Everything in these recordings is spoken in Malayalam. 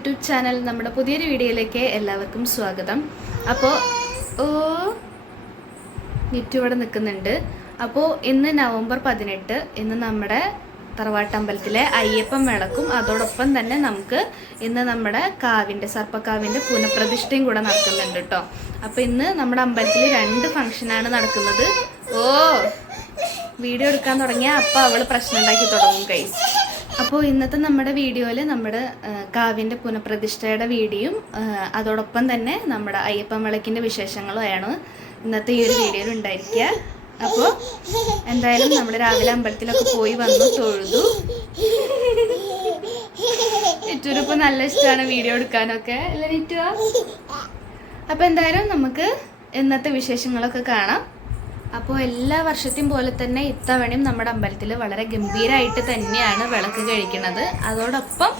യൂട്യൂബ് ചാനൽ നമ്മുടെ പുതിയൊരു വീഡിയോയിലേക്ക് എല്ലാവർക്കും സ്വാഗതം. അപ്പോൾ നിറ്റു ഇവിടെ നിൽക്കുന്നുണ്ട്. അപ്പോൾ ഇന്ന് നവംബർ 18, ഇന്ന് നമ്മുടെ തറവാട്ടമ്പലത്തിലെ അയ്യപ്പൻ വിളക്കും അതോടൊപ്പം തന്നെ നമുക്ക് ഇന്ന് നമ്മുടെ സർപ്പക്കാവിൻ്റെ പുനഃപ്രതിഷ്ഠയും കൂടെ നടക്കുന്നുണ്ട് കേട്ടോ. അപ്പോൾ ഇന്ന് നമ്മുടെ അമ്പലത്തിൽ 2 ഫംഗ്ഷനാണ് നടക്കുന്നത്. വീഡിയോ എടുക്കാൻ തുടങ്ങിയാൽ അപ്പോൾ അവൾ പ്രശ്നം ഉണ്ടാക്കി തുടങ്ങും കൈസ്. അപ്പോൾ ഇന്നത്തെ നമ്മുടെ വീഡിയോയിൽ നമ്മുടെ കാവ്യൻ്റെ പുനഃപ്രതിഷ്ഠയുടെ വീഡിയോയും അതോടൊപ്പം തന്നെ നമ്മുടെ അയ്യപ്പൻ വിളക്കിൻ്റെ വിശേഷങ്ങളുമാണ് ഇന്നത്തെ ഈ ഒരു വീഡിയോയിൽ ഉണ്ടായിരിക്കുക. അപ്പോൾ എന്തായാലും നമ്മൾ രാവിലെ അമ്പലത്തിലൊക്കെ പോയി വന്നു, തൊഴുതു. നിറ്റൂരിപ്പോൾ നല്ല ഇഷ്ടമാണ് വീഡിയോ എടുക്കാനൊക്കെ അല്ലേ നിറ്റു? അപ്പോൾ എന്തായാലും നമുക്ക് ഇന്നത്തെ വിശേഷങ്ങളൊക്കെ കാണാം. അപ്പോൾ എല്ലാ വർഷത്തെയും പോലെ തന്നെ ഇത്തവണയും നമ്മുടെ അമ്പലത്തിൽ വളരെ ഗംഭീരമായിട്ട് തന്നെയാണ് വിളക്ക് കഴിക്കുന്നത്. അതോടൊപ്പം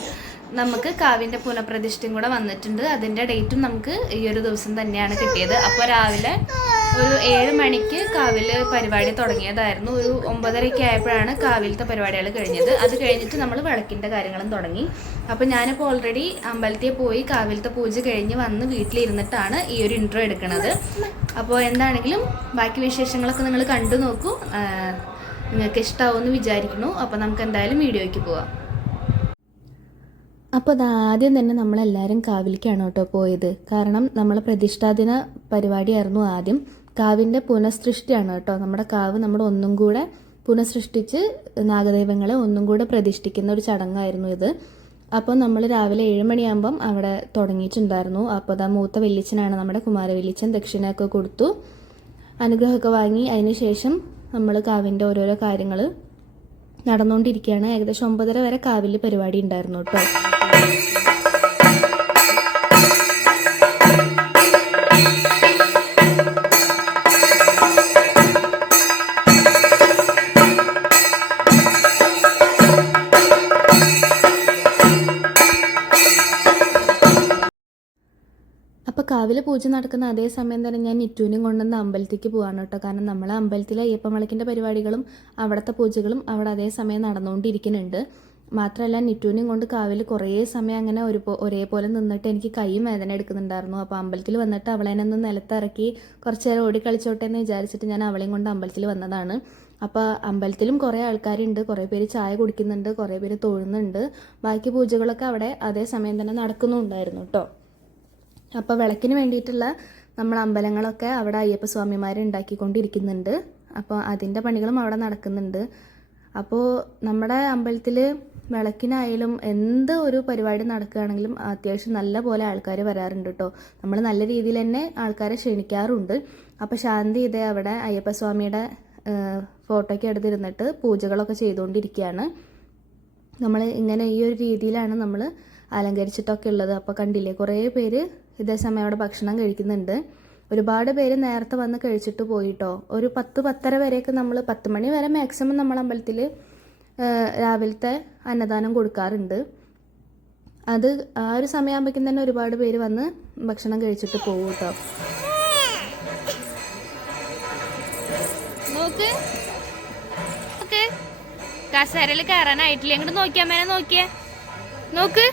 നമുക്ക് കാവിൻ്റെ പുനഃപ്രതിഷ്ഠയും കൂടെ വന്നിട്ടുണ്ട്. അതിൻ്റെ ഡേറ്റും നമുക്ക് ഈ ഒരു ദിവസം തന്നെയാണ് കിട്ടിയത്. അപ്പോൾ രാവിലെ ഒരു 7 മണിക്ക് കാവിൽ പരിപാടി തുടങ്ങിയതായിരുന്നു. ഒരു 9:30 ആയപ്പോഴാണ് കാവിലത്തെ പരിപാടികൾ കഴിഞ്ഞത്. അത് കഴിഞ്ഞിട്ട് നമ്മൾ വിളക്കിൻ്റെ കാര്യങ്ങളും തുടങ്ങി. അപ്പോൾ ഞാനിപ്പോൾ ഓൾറെഡി അമ്പലത്തിൽ പോയി കാവിലത്തെ പൂജ കഴിഞ്ഞ് വന്ന് വീട്ടിലിരുന്നിട്ടാണ് ഈ ഒരു ഇൻട്രോ എടുക്കുന്നത്. അപ്പോൾ എന്താണെങ്കിലും ബാക്കി വിശേഷങ്ങളൊക്കെ നിങ്ങൾ കണ്ടു നോക്കൂ. നിങ്ങൾക്ക് ഇഷ്ടമാവുമെന്ന് വിചാരിക്കുന്നു. അപ്പോൾ നമുക്ക് എന്തായാലും വീഡിയോയ്ക്ക് പോവാം. അപ്പോൾ അതാദ്യം തന്നെ നമ്മളെല്ലാവരും കാവിലേക്കാണ് കേട്ടോ പോയത്. കാരണം നമ്മളെ പ്രതിഷ്ഠാദിന പരിപാടിയായിരുന്നു ആദ്യം. കാവിൻ്റെ പുനഃസൃഷ്ടിയാണ് കേട്ടോ. നമ്മുടെ കാവ് നമ്മൾ ഒന്നും കൂടെ പുനഃസൃഷ്ടിച്ച് നാഗദൈവങ്ങളെ ഒന്നും കൂടെ പ്രതിഷ്ഠിക്കുന്ന ഒരു ചടങ്ങായിരുന്നു ഇത്. അപ്പോൾ നമ്മൾ രാവിലെ 7 മണിയാകുമ്പം അവിടെ തുടങ്ങിയിട്ടുണ്ടായിരുന്നു. അപ്പോൾ മൂത്ത വെല്ലിച്ചനാണ് നമ്മുടെ കുമാരവെല്ലിച്ചൻ. ദക്ഷിണയൊക്കെ കൊടുത്തു, അനുഗ്രഹമൊക്കെ വാങ്ങി. അതിന് ശേഷം നമ്മൾ കാവിൻ്റെ ഓരോരോ കാര്യങ്ങൾ നടന്നുകൊണ്ടിരിക്കുകയാണ്. ഏകദേശം 9:30 വരെ കാവിൽ പരിപാടി ഉണ്ടായിരുന്നു കേട്ടോ. അപ്പോൾ കാവിൽ പൂജ നടക്കുന്ന അതേ സമയം തന്നെ ഞാൻ നിറ്റൂനും കൊണ്ടുവന്ന് അമ്പലത്തേക്ക് പോകാണ് കേട്ടോ. കാരണം നമ്മളെ അമ്പലത്തിലെ അയ്യപ്പൻ വിളക്കിൻ്റെ പരിപാടികളും അവിടുത്തെ പൂജകളും അവിടെ അതേ സമയം നടന്നുകൊണ്ടിരിക്കുന്നുണ്ട്. മാത്രമല്ല നിറ്റൂനും കൊണ്ട് കാവിൽ കുറേ സമയം അങ്ങനെ ഒരേപോലെ നിന്നിട്ട് എനിക്ക് കൈയും വേദന എടുക്കുന്നുണ്ടായിരുന്നു. അപ്പോൾ അമ്പലത്തിൽ വന്നിട്ട് അവളെ ഒന്ന് നിലത്തിറക്കി കുറച്ച് നേരം ഓടി കളിച്ചോട്ടെ എന്ന് വിചാരിച്ചിട്ട് ഞാൻ അവളെയും കൊണ്ട് അമ്പലത്തിൽ വന്നതാണ്. അപ്പോൾ അമ്പലത്തിലും കുറേ ആൾക്കാരുണ്ട്, കുറേ പേര് ചായ കുടിക്കുന്നുണ്ട്, കുറേ പേര് തൊഴുന്നുണ്ട്. ബാക്കി പൂജകളൊക്കെ അവിടെ അതേ സമയം തന്നെ നടക്കുന്നുണ്ടായിരുന്നു കേട്ടോ. അപ്പോൾ വിളക്കിന് വേണ്ടിയിട്ടുള്ള നമ്മൾ അമ്പലങ്ങളൊക്കെ അവിടെ അയ്യപ്പസ്വാമിമാരെ ഉണ്ടാക്കിക്കൊണ്ടിരിക്കുന്നുണ്ട്. അപ്പോൾ അതിൻ്റെ പണികളും അവിടെ നടക്കുന്നുണ്ട്. അപ്പോൾ നമ്മുടെ അമ്പലത്തിൽ വിളക്കിനായാലും എന്ത് ഒരു പരിപാടി നടക്കുകയാണെങ്കിലും അത്യാവശ്യം നല്ല പോലെ ആൾക്കാർ വരാറുണ്ട് കേട്ടോ. നമ്മൾ നല്ല രീതിയിൽ തന്നെ ആൾക്കാരെ ക്ഷണിക്കാറുണ്ട്. അപ്പോൾ ശാന്തി ഇതേ അവിടെ അയ്യപ്പസ്വാമിയുടെ ഫോട്ടോയ്ക്ക് അടുത്തിരുന്നിട്ട് പൂജകളൊക്കെ ചെയ്തുകൊണ്ടിരിക്കുകയാണ്. നമ്മൾ ഇങ്ങനെ ഈ ഒരു രീതിയിലാണ് നമ്മൾ അലങ്കരിച്ചിട്ടൊക്കെ ഉള്ളത്. അപ്പോൾ കണ്ടില്ലേ, കുറേ പേര് ഇതേ സമയം അവിടെ ഭക്ഷണം കഴിക്കുന്നുണ്ട്. ഒരുപാട് പേര് നേരത്തെ വന്ന് കഴിച്ചിട്ട് പോയിട്ടോ. ഒരു 10-10:30 വരെയൊക്കെ നമ്മൾ 10 മണി വരെ മാക്സിമം നമ്മൾ അമ്പലത്തിൽ രാവിലത്തെ അന്നദാനം കൊടുക്കാറുണ്ട്. അത് ആ ഒരു സമയമാകുമ്പോഴേക്കും തന്നെ ഒരുപാട് പേര് വന്ന് ഭക്ഷണം കഴിച്ചിട്ട് പോകും കേട്ടോ. നോക്ക് കസേരയിൽ കയറാനായിട്ടില്ല. അങ്ങോട്ട് നോക്കിയാ മേലെ നോക്കിയേ, നോക്ക്.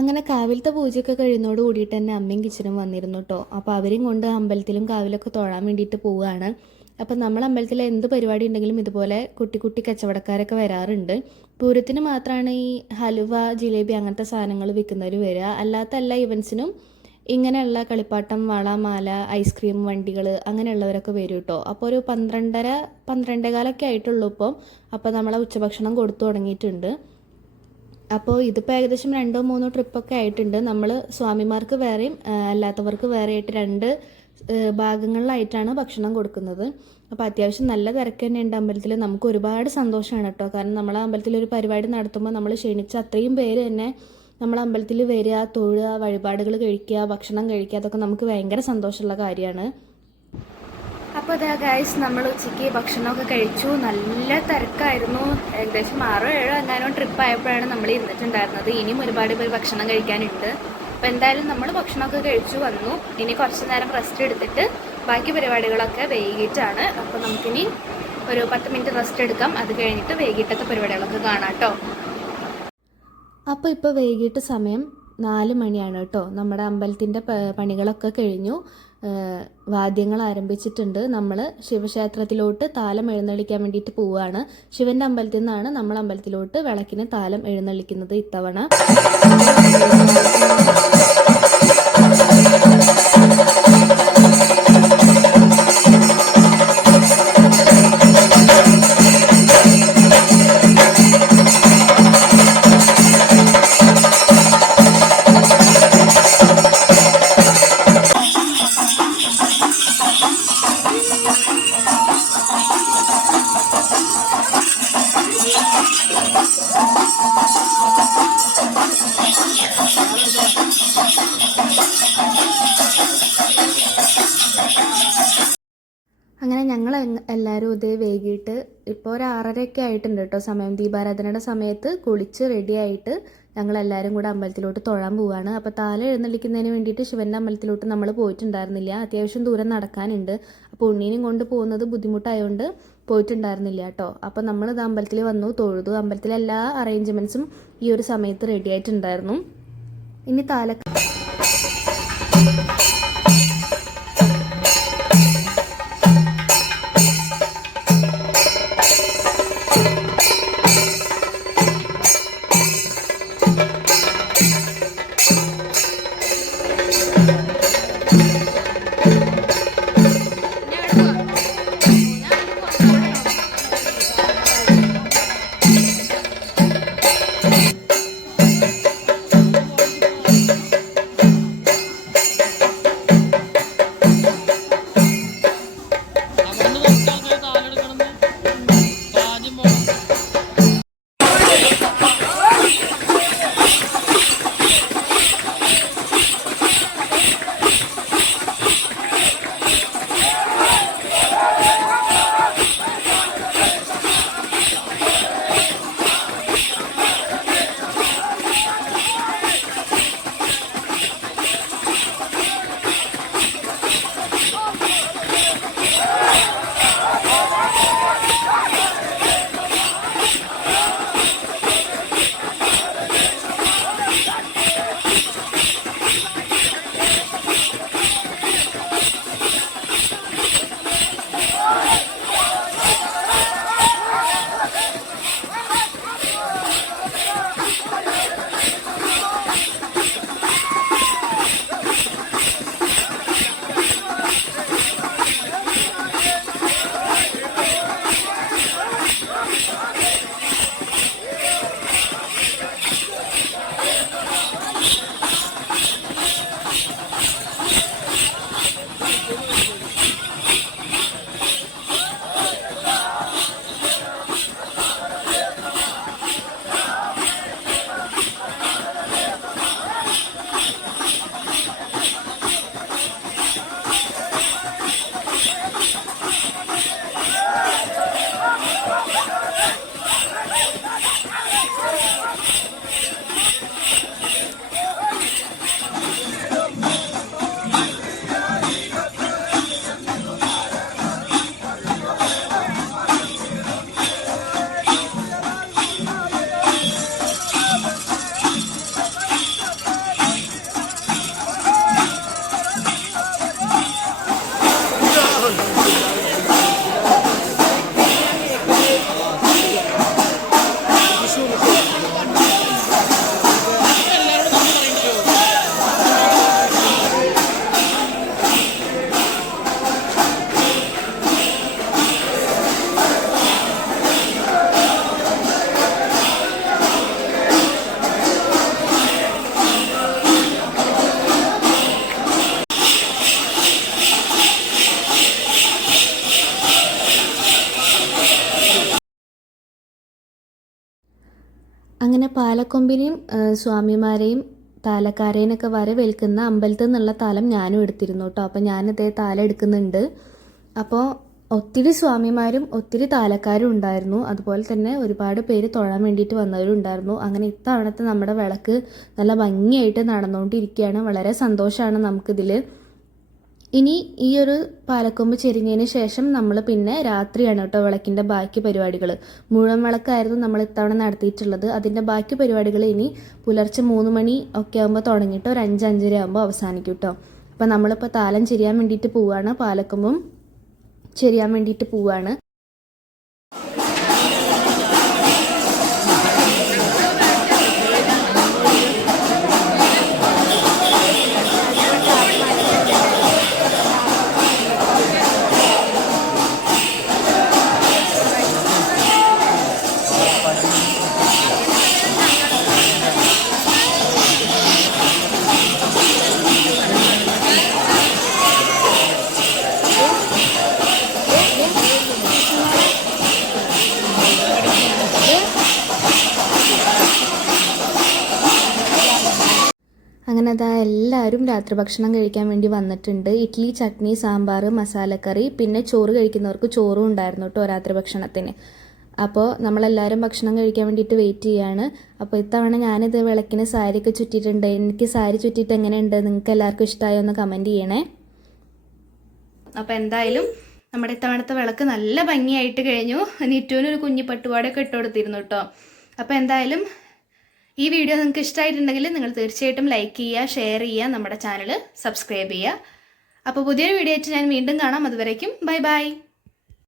അങ്ങനെ കാവിലത്തെ പൂജയൊക്കെ കഴിയുന്നതോട് കൂടിയിട്ട് തന്നെ അമ്മയും കിച്ചനും വന്നിരുന്നു കേട്ടോ. അപ്പോൾ അവരെയും കൊണ്ട് അമ്പലത്തിലും കാവിലൊക്കെ തൊഴാൻ വേണ്ടിയിട്ട് പോവുകയാണ്. അപ്പം നമ്മൾ അമ്പലത്തിൽ എന്ത് പരിപാടി ഉണ്ടെങ്കിലും ഇതുപോലെ കുട്ടി കുട്ടി കച്ചവടക്കാരൊക്കെ വരാറുണ്ട്. പൂരത്തിന് മാത്രമാണ് ഈ ഹലുവ, ജിലേബി അങ്ങനത്തെ സാധനങ്ങൾ വിൽക്കുന്നവർ വരിക. അല്ലാത്ത എല്ലാ ഇവൻസിനും ഇങ്ങനെയുള്ള കളിപ്പാട്ടം, വള, മാല, ഐസ്ക്രീം വണ്ടികൾ അങ്ങനെയുള്ളവരൊക്കെ വരും കേട്ടോ. അപ്പോൾ ഒരു 12:30-12:15 ആയിട്ടുള്ളൂ ഇപ്പോൾ. അപ്പോൾ നമ്മളെ ഉച്ചഭക്ഷണം കൊടുത്തു തുടങ്ങിയിട്ടുണ്ട്. അപ്പോൾ ഇതിപ്പോൾ ഏകദേശം 2-3 ട്രിപ്പൊക്കെ ആയിട്ടുണ്ട്. നമ്മൾ സ്വാമിമാർക്ക് വേറെയും അല്ലാത്തവർക്ക് വേറെയായിട്ട് 2 ഭാഗങ്ങളിലായിട്ടാണ് ഭക്ഷണം കൊടുക്കുന്നത്. അപ്പോൾ അത്യാവശ്യം നല്ല തിരക്ക് തന്നെ ഉണ്ട് അമ്പലത്തിൽ. നമുക്ക് ഒരുപാട് സന്തോഷമാണ് കേട്ടോ. കാരണം നമ്മളെ അമ്പലത്തിൽ ഒരു പരിപാടി നടത്തുമ്പോൾ നമ്മൾ ക്ഷണിച്ച അത്രയും പേര് തന്നെ നമ്മൾ അമ്പലത്തിൽ വരിക, തൊഴുക, വഴിപാടുകൾ കഴിക്കുക, ഭക്ഷണം കഴിക്കുക, അതൊക്കെ നമുക്ക് ഭയങ്കര സന്തോഷമുള്ള കാര്യമാണ്. അപ്പോൾ അതാ ഗൈസ്, നമ്മൾ ഉച്ചയ്ക്ക് ഭക്ഷണമൊക്കെ കഴിച്ചു. നല്ല തിരക്കായിരുന്നു. ഏകദേശം 6-7 എങ്ങാനും ട്രിപ്പ് ആയപ്പോഴാണ് നമ്മൾ ഇരുന്നിട്ടുണ്ടായിരുന്നത്. ഇനിയും ഒരുപാട് പേര് ഭക്ഷണം കഴിക്കാനുണ്ട്. അപ്പോൾ എന്തായാലും നമ്മൾ ഭക്ഷണമൊക്കെ കഴിച്ചു വന്നു. ഇനി കുറച്ച് നേരം റെസ്റ്റ് എടുത്തിട്ട് ബാക്കി പരിപാടികളൊക്കെ വൈകിട്ടാണ്. അപ്പോൾ നമുക്കിനി ഒരു 10 മിനിറ്റ് റെസ്റ്റ് എടുക്കാം. അത് കഴിഞ്ഞിട്ട് വൈകിട്ടത്തെ പരിപാടികളൊക്കെ കാണാം കേട്ടോ. അപ്പോൾ ഇപ്പോൾ വൈകിട്ട് സമയം 4 മണിയാണ് കേട്ടോ. നമ്മുടെ അമ്പലത്തിൻ്റെ പണികളൊക്കെ കഴിഞ്ഞു. വാദ്യങ്ങൾ ആരംഭിച്ചിട്ടുണ്ട്. നമ്മൾ ശിവക്ഷേത്രത്തിലോട്ട് താലം എഴുന്നള്ളിക്കാൻ വേണ്ടിയിട്ട് പോവുകയാണ്. ശിവൻ്റെ അമ്പലത്തിൽ നിന്നാണ് നമ്മൾ അമ്പലത്തിലോട്ട് വിളക്കിന് താലം എഴുന്നള്ളിക്കുന്നത് ഇത്തവണ. അങ്ങനെ ഞങ്ങൾ എല്ലാവരും ഇതേ വൈകിട്ട് ഇപ്പോൾ ഒരു 6:30 ആയിട്ടുണ്ട് കേട്ടോ സമയം. ദീപാരാധനയുടെ സമയത്ത് കുളിച്ച് റെഡിയായിട്ട് ഞങ്ങളെല്ലാവരും കൂടെ അമ്പലത്തിലോട്ട് തൊഴാൻ പോവുകയാണ്. അപ്പോൾ താലം എഴുന്നള്ളിക്കുന്നതിന് വേണ്ടിയിട്ട് ശിവൻ്റെ അമ്പലത്തിലോട്ട് നമ്മൾ പോയിട്ടുണ്ടായിരുന്നില്ല. അത്യാവശ്യം ദൂരം നടക്കാനുണ്ട്. അപ്പോൾ ഉണ്ണീനും കൊണ്ട് പോകുന്നത് ബുദ്ധിമുട്ടായതുകൊണ്ട് പോയിട്ടുണ്ടായിരുന്നില്ല കേട്ടോ. അപ്പോൾ നമ്മൾ ഇത് അമ്പലത്തിൽ വന്നു, തൊഴുതു. അമ്പലത്തിലെ എല്ലാ അറേഞ്ച്മെൻറ്റ്സും ഈ ഒരു സമയത്ത് റെഡി ആയിട്ടുണ്ടായിരുന്നു. ഇനി അങ്ങനെ പാലക്കൊമ്പിനെയും സ്വാമിമാരെയും താലക്കാരേനൊക്കെ വരവേൽക്കുന്ന അമ്പലത്തിൽ നിന്നുള്ള താലം ഞാനും എടുത്തിരുന്നു കേട്ടോ. അപ്പോൾ ഞാനിതേ താലം എടുക്കുന്നുണ്ട്. അപ്പോൾ ഒത്തിരി സ്വാമിമാരും ഒത്തിരി താലക്കാരും ഉണ്ടായിരുന്നു. അതുപോലെ തന്നെ ഒരുപാട് പേര് തൊഴാൻ വേണ്ടിയിട്ട് വന്നവരും ഉണ്ടായിരുന്നു. അങ്ങനെ ഇത്തവണത്തെ നമ്മുടെ വിളക്ക് നല്ല ഭംഗിയായിട്ട് നടന്നുകൊണ്ടിരിക്കുകയാണ്. വളരെ സന്തോഷമാണ് നമുക്കിതിൽ. ഇനി ഈ ഒരു പാലക്കൊമ്പ് ചെരിഞ്ഞതിന് ശേഷം നമ്മൾ പിന്നെ രാത്രിയാണ് കേട്ടോ വിളക്കിൻ്റെ ബാക്കി പരിപാടികൾ. മുഴുവൻ വിളക്കായിരുന്നു നമ്മൾ ഇത്തവണ നടത്തിയിട്ടുള്ളത്. അതിൻ്റെ ബാക്കി പരിപാടികൾ ഇനി പുലർച്ചെ 3 മണി ഒക്കെ ആകുമ്പോൾ തുടങ്ങിയിട്ട് ഒരു 5-5:30 ആകുമ്പോൾ അവസാനിക്കും കേട്ടോ. അപ്പോൾ നമ്മളിപ്പോൾ താലം ചെരിയാൻ വേണ്ടിയിട്ട് പോവുകയാണ്, പാലക്കൊമ്പും ചെരിയാൻ വേണ്ടിയിട്ട് പോവുകയാണ്. അങ്ങനെ അതാ എല്ലാവരും രാത്രി ഭക്ഷണം കഴിക്കാൻ വേണ്ടി വന്നിട്ടുണ്ട്. ഇഡ്ഡലി, ചട്നി, സാമ്പാർ, മസാലക്കറി, പിന്നെ ചോറ് കഴിക്കുന്നവർക്ക് ചോറും ഉണ്ടായിരുന്നു കേട്ടോ രാത്രി ഭക്ഷണത്തിന്. അപ്പോൾ നമ്മളെല്ലാവരും ഭക്ഷണം കഴിക്കാൻ വേണ്ടിയിട്ട് വെയിറ്റ് ചെയ്യാണ്. അപ്പോൾ ഇത്തവണ ഞാനിത് വിളക്കിന് സാരിയൊക്കെ ചുറ്റിയിട്ടുണ്ട്. എനിക്ക് സാരി ചുറ്റിയിട്ട് എങ്ങനെയുണ്ട്, നിങ്ങൾക്ക് എല്ലാവർക്കും ഇഷ്ടമായോ എന്ന് കമൻറ്റ് ചെയ്യണേ. അപ്പോൾ എന്തായാലും നമ്മുടെ ഇത്തവണത്തെ വിളക്ക് നല്ല ഭംഗിയായിട്ട് കഴിഞ്ഞു. നിറ്റുവിനൊരു കുഞ്ഞി പട്ടുപാടൊക്കെ ഇട്ട് കൊടുത്തിരുന്നു കേട്ടോ. അപ്പോൾ എന്തായാലും ഈ വീഡിയോ നിങ്ങൾക്ക് ഇഷ്ടമായിട്ടുണ്ടെങ്കിൽ നിങ്ങൾ തീർച്ചയായിട്ടും ലൈക്ക് ചെയ്യുക, ഷെയർ ചെയ്യുക, നമ്മുടെ ചാനൽ സബ്സ്ക്രൈബ് ചെയ്യുക. അപ്പോൾ പുതിയൊരു വീഡിയോ ആയിട്ട് ഞാൻ വീണ്ടും കാണാം. അതുവരേക്കും ബൈ ബൈ.